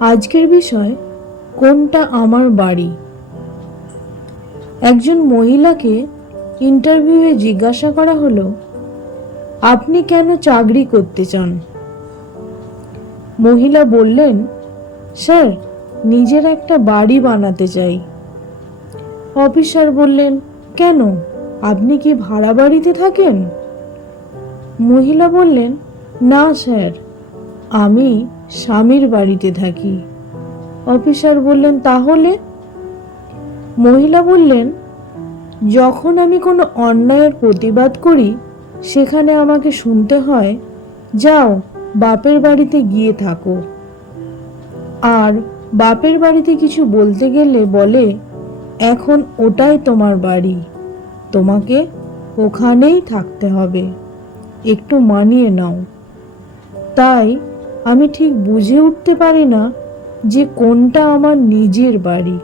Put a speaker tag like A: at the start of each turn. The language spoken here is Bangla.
A: আজকের বিষয়, কোনটা আমার বাড়ি? একজন মহিলাকে ইন্টারভিউয়ে জিজ্ঞাসা করা হলো, আপনি কেন চাকরি করতে চান? মহিলা বললেন, স্যার, নিজের একটা বাড়ি বানাতে চাই। অফিসার বললেন, কেন? আপনি কি ভাড়া বাড়িতে থাকেন? মহিলা বললেন, না, স্যার। আমি স্বামীর বাড়িতে থাকি। অফিসার বললেন, তাহলে? মহিলা বললেন, যখন আমি কোনো অন্যায়ের প্রতিবাদ করি, সেখানে আমাকে শুনতে হয়, যাও, বাপের বাড়িতে গিয়ে থাকো। আর বাপের বাড়িতে কিছু বলতে গেলে বলে, এখন ওটাই তোমার বাড়ি, তোমাকে ওখানেই থাকতে হবে, একটু মানিয়ে নাও। তাই আমি ঠিক বুঝে উঠতে পারি না যে কোনটা আমার নিজের বাড়ি।